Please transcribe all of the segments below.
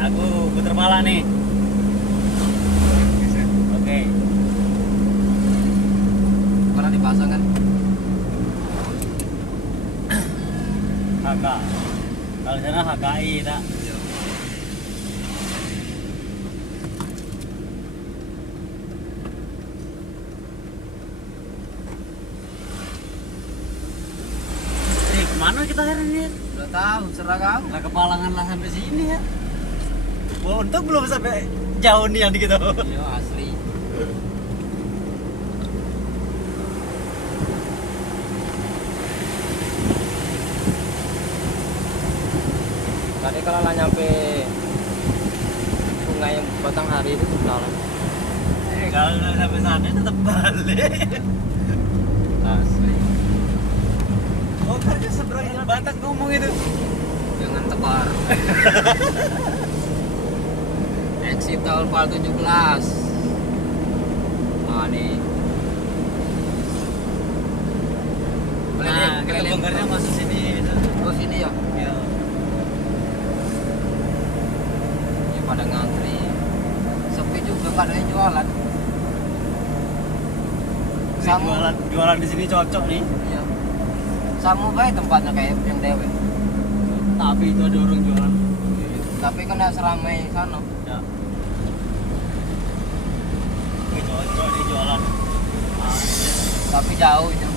Aku puter pala nih. Oke. Pernah dipasang kan? HK. Kalau di sana HKI tak. Kemana kita hari ini? Udah tahu, serah kamu. Lah kepalangan lah sampai sini ya. Wah, untung belum sampai jauh nih yang gitu. Iya asli. Tadi kalau lah nyampe sungai Batanghari itu sudah lah. Kalau udah sampai sana tetap balik. Asli. Oh, kerja seberang Batak ngomong itu. Jangan tekor. Exit tol Pal 17. Nah nih. Nah, kita bongkarnya masuk sini. Oh sini ya? Iya. Ya pada ngantri. Sepi juga nggak ada yang jualan. Sama Jualan di sini cocok nih. iya. Sama baik tempatnya kayak yang dewe. Tapi itu ada orang jualan. Tapi kan nggak seramai sana. Ya. Ini cocok nih jualan. Tapi jauhnya.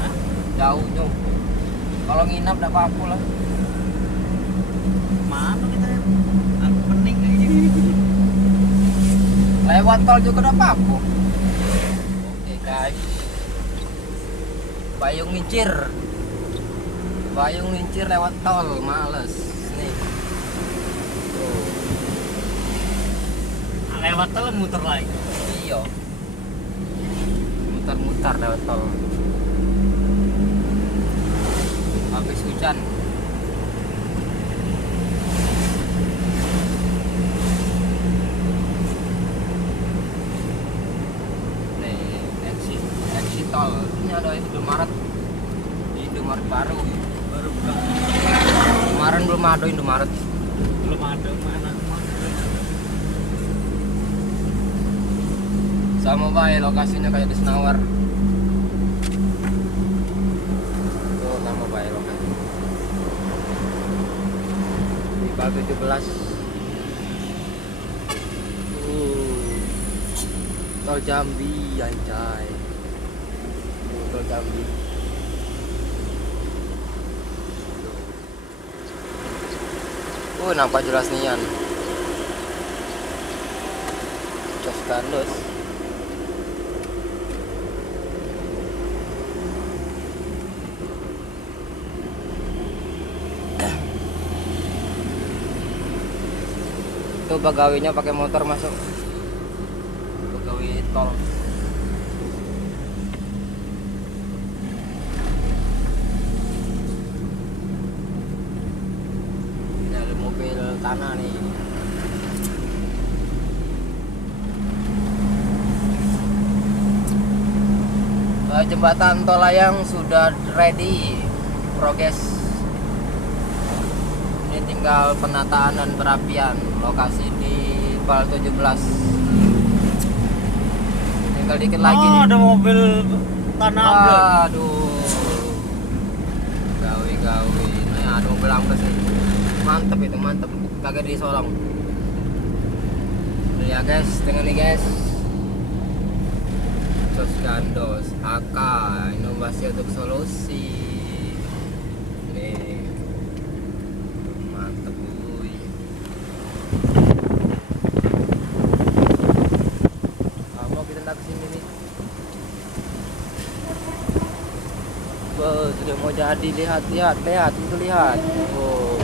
Hah? Jauhnya. Kalau nginap nggak apa-apa lah. Mana kita? Aku pening kayak gini. Lewat tol juga nggak apa-apa. Oke guys. Bayung Lincir lewat tol, males nih. Tuh. Lewat tol muter lagi. Iya. Mutar-mutar lewat tol. Habis hujan. Nih, exit tol. Ini ada Indomaret. Di Indomaret baru. Baru buka. Kemarin belum ada Indomaret. Belum ada mana. Sama baik lokasinya kayak di Senawar. Tuh sama baik lokasi. Di Pal 17. Tol Jambi anjay. Tol Jambi. Nampak jelas nian. Jos kandos. Itu pegawainya pakai motor masuk. Pegawai tol. Ada mobil tanah nih. Jembatan tol layang sudah ready. Progres. Ini tinggal penataan dan perapian. Lokasi di Pal 17. Tinggal dikit lagi nih. Ada mobil tanah abang. Aduh. Gawi. Nah, ada mobil ambles nih. Mantep itu, mantep. Kagak disorong. Ya guys, tengok nih guys. Jos Gandos, AK, inovasi untuk solusi. Nih. Mantep boy. Mau kita nak kesini nih. Sudah mau jadi, lihat itu lihat. Oh.